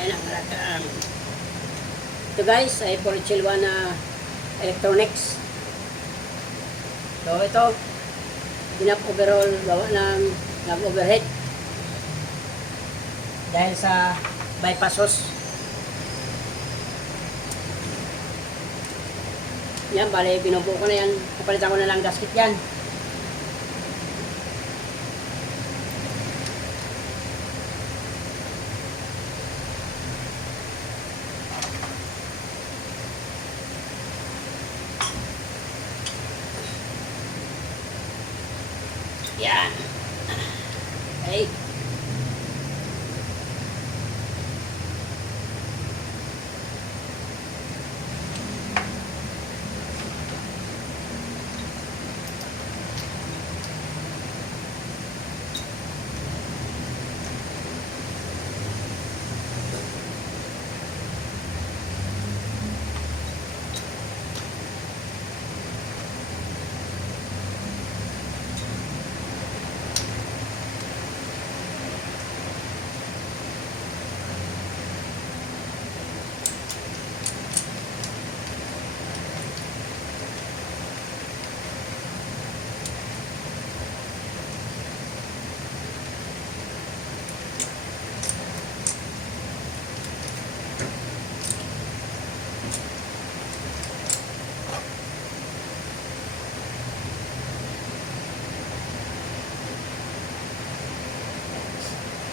Ayan ang ito guys ay for Chilwana Electronics. So ito, pinap overall gawa ng nag-overhead dahil sa bypass hose. Yan, bale, binubuo ko na yan. Kapalitan ko na lang gasket yan. Yan. Okay.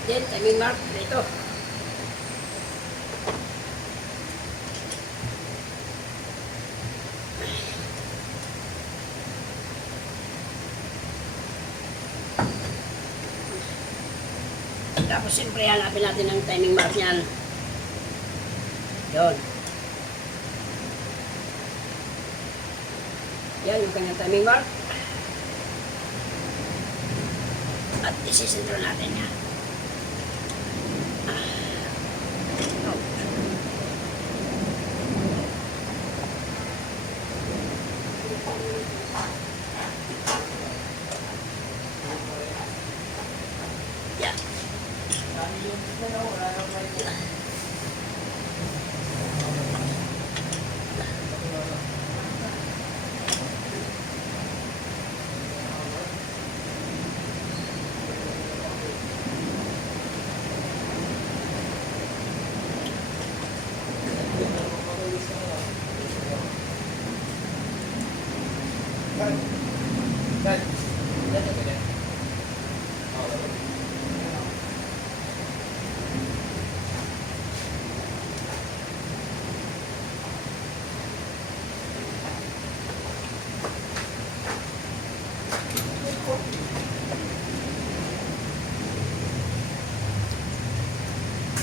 Then, timing mark dito. Tapos siyempre hanapin natin ang timing mark niyan. Yun. Yan yung kanyang timing mark. At isisentro natin yan.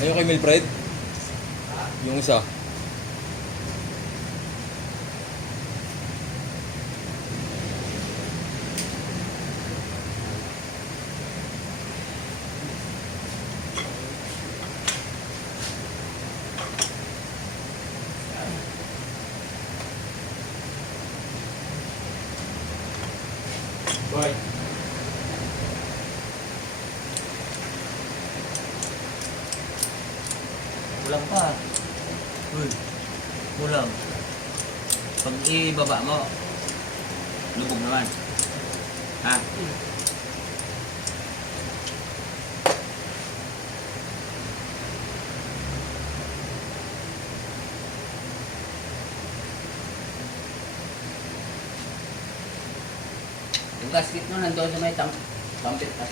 Ayun kay Milfred? Yung isa. Bye. Kulang pa. Uy, kulang. Pag ibaba mo, lubog naman. Ha? Yung gasket mo nandoon sa may tampit ka.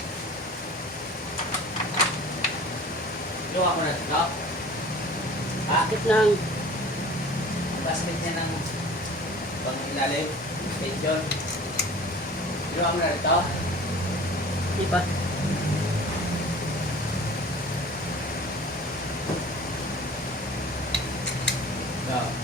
Ginawa ko na ito. Bakit ng Basket niya ng pang-ilalim, extension. Ginawa mo na ito. di ba? Ito.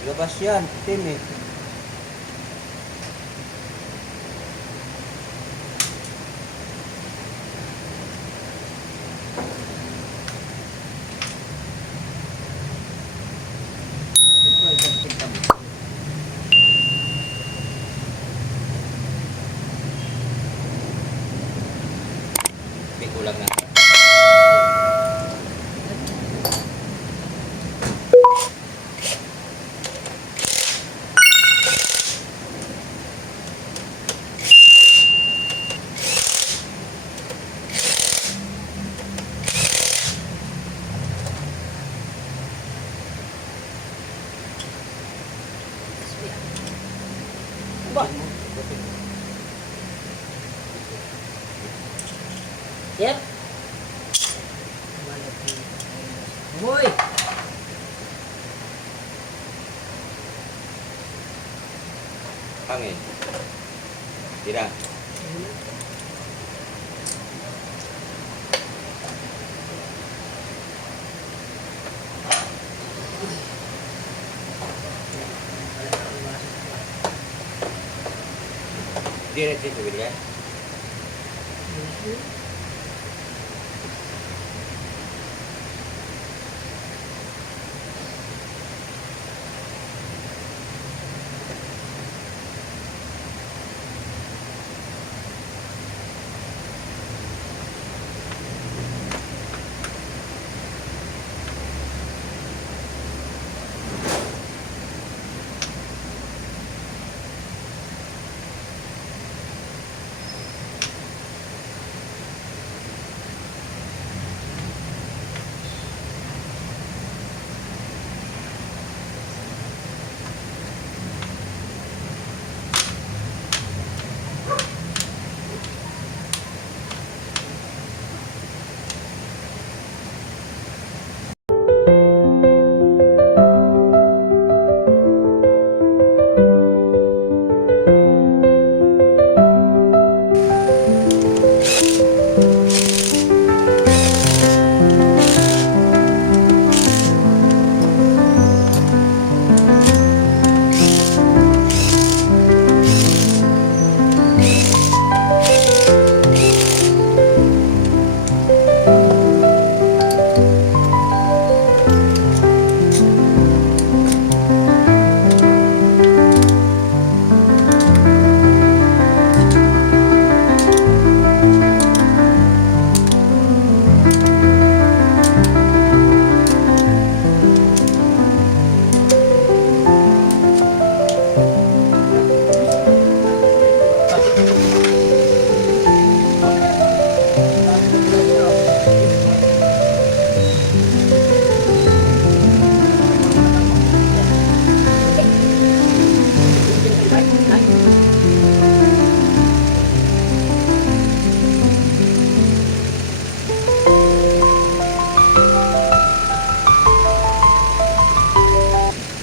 Labas yan, itim eh. May kulang na. Ba? Yep. Boy. Pangin. Tira. Diretso sa bilya.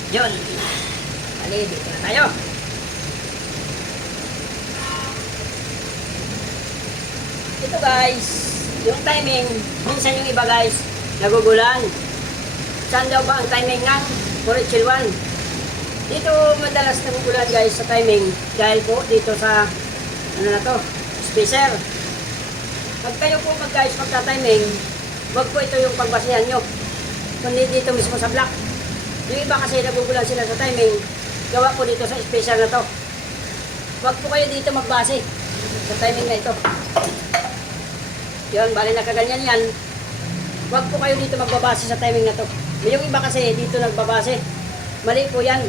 Yun. Ali, dito na tayo. Ito guys, yung timing, minsan yung iba guys, nagugulan. Saan daw ba ang timing ng Porichil 1? Dito madalas nagugulan guys sa timing dahil po dito sa, ano na to, spacer. Pag kayo po guys magta-timing, wag po ito yung pagbasihan nyo. Kundi dito mismo sa block. Yung iba kasi nagugulan sila sa timing, gawa po dito sa spacer na to. Wag po kayo dito magbase sa timing na ito. Yun, bali nakaganyan yan. Wag po kayo dito magbabase sa timing na to. Yung iba kasi dito nagbabase. Mali po yan.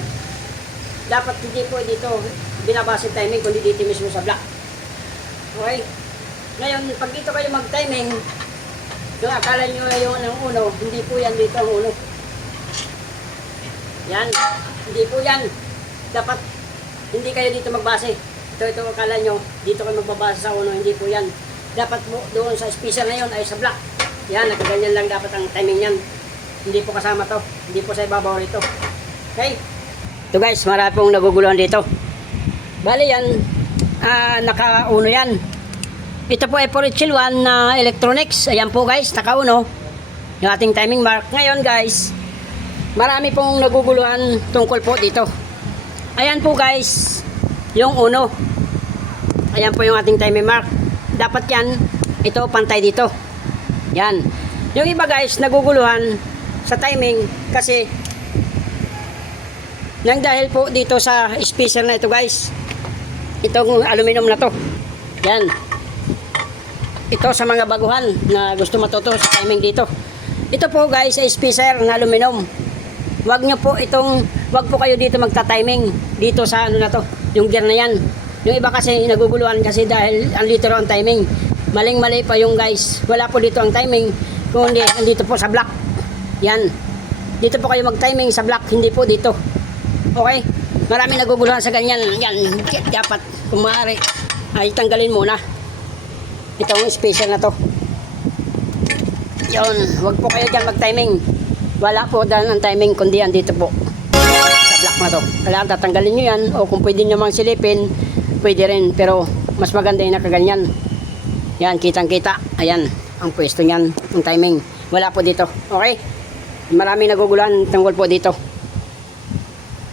Dapat hindi po dito binabase timing, kundi dito mismo sa block. Okay? Ngayon, pag dito kayo mag-timing, yung akala nyo yung ng uno, hindi po yan dito ang uno. Yan, hindi po yan. Dapat hindi kayo dito magbase. Ito akala nyo, dito kayo magbabase sa uno, hindi po yan. Dapat mo doon sa spacer na yun ay sa block. Yan, nakaganyan lang dapat ang timing yan. Hindi po kasama to. Hindi po sa ibabaw rito. Okay? Ito guys, marami pong naguguluhan dito. Bali yan, naka-uno yan. Ito po ay Porichil 1 na electronics. Ayan po guys, naka-uno. Yung ating timing mark. Ngayon guys, marami pong naguguluhan tungkol po dito. Ayan po guys, yung uno. Ayan po yung ating timing mark. Dapat yan, ito pantay dito. Yan. Yung iba guys, naguguluhan sa timing kasi nang dahil po dito sa spacer na ito guys, itong aluminum na to. Yan. Ito sa mga baguhan na gusto matuto sa timing dito. Ito po guys ay spacer na aluminum. Wag po kayo dito magta-timing dito sa ano na to, yung gear na yan. Yung iba kasi naguguluhan kasi dahil andito ang timing. Maling-mali pa yung guys. Wala po dito ang timing, kundi andito po sa block. Yan. Dito po kayo mag-timing sa block, hindi po dito. Okay? Marami naguguluhan sa ganyan. Yan, dapat kung maaari ay tanggalin muna itong spacer na to. Yun, wag po kayo dyan mag-timing. Wala po dyan ang timing, kundi andito po sa block na to. Kailangan tatanggalin nyo yan, o kung pwede nyo mang silipin, pwede rin, pero mas maganda yung nakaganyan. Yan, kitang-kita. Ayan, ang pwesto niyan, ang timing. Wala po dito. Okay? Marami naguguluhan tungkol po dito.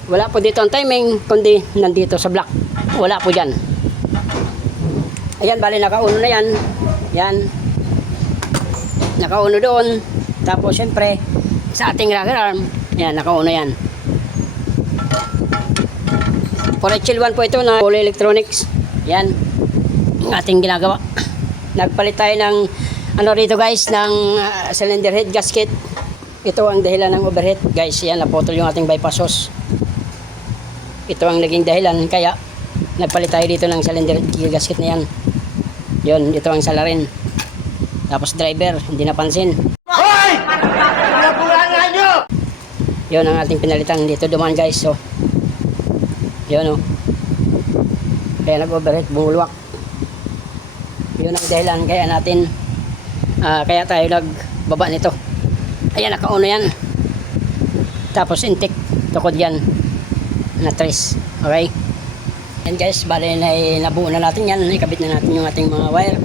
Wala po dito ang timing, kundi nandito sa block. Wala po dyan. Ayan, bali nakauno na yan. Yan. Nakauno doon. Tapos syempre, sa ating rocker arm, yan, nakauno yan. For HL1 po ito na Poly Electronics. Yan. Ang ating ginagawa. Nagpalit tayo ng ano rito guys, ng cylinder head gasket. Ito ang dahilan ng overheat guys. Yan, naputol yung ating bypass hose. Ito ang naging dahilan, kaya nagpalit tayo dito ng cylinder gasket na yan. Yun, ito ang salarin. Tapos driver, hindi napansin. Hoy! Nabulangan nyo! Yun ang ating pinalitan dito dumaan guys. So, yun o. Kaya nag-overheat, bumulwak. Yun ang dahilan, kaya natin kaya tayo nagbaba nito. Ayan, nakauno yan. Tapos intake, tukod yan na trace. Okay? Yan guys, bali na nabuo na natin yan. Ikabit na natin yung ating mga wire.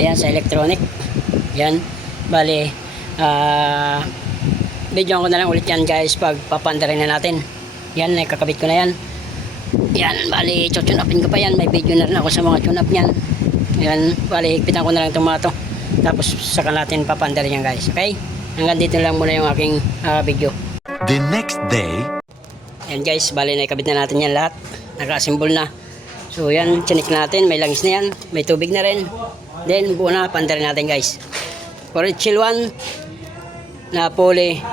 Ayan, sa electronic. Yan. Bali, video ko na lang ulit yan guys pag papandarin na natin. Yan, nakakabit ko na yan. Yan, bali, tune upin ko pa yan. May video na rin ako sa mga tune up yan. Yan, bali, higpitan ko na lang itong mga to. Tapos saka natin papandarin yan guys. Okay? Hanggang dito lang muna yung aking video. The next day. Yan guys, bali na ikabit na natin yan lahat. Naka-assemble na. So yan, chinik natin. May langis na yan. May tubig na rin. Then buo na, pandarin natin guys. For HL1 na Poly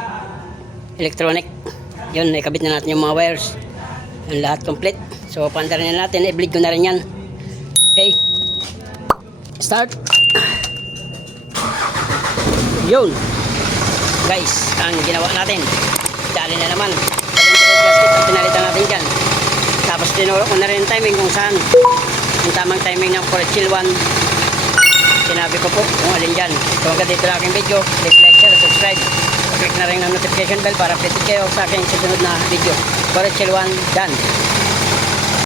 Electronic. Yun, ikabit na natin yung mga wires. Yung lahat complete. So pandarin na natin. I-bleed ko na rin yan. Okay. Start. Yun. Guys, ang ginawa natin. Dali na naman. Gasket ang pinalitan natin dyan. Tapos tinuro ko na rin yung timing kung saan yung tamang timing ng for HL1. Sinabi ko po kung alin dyan. So hanggang dito lang aking video. Please like, share, subscribe. Click na rin ang notification bell para updated kayo sa aking susunod na video. For HL1 done.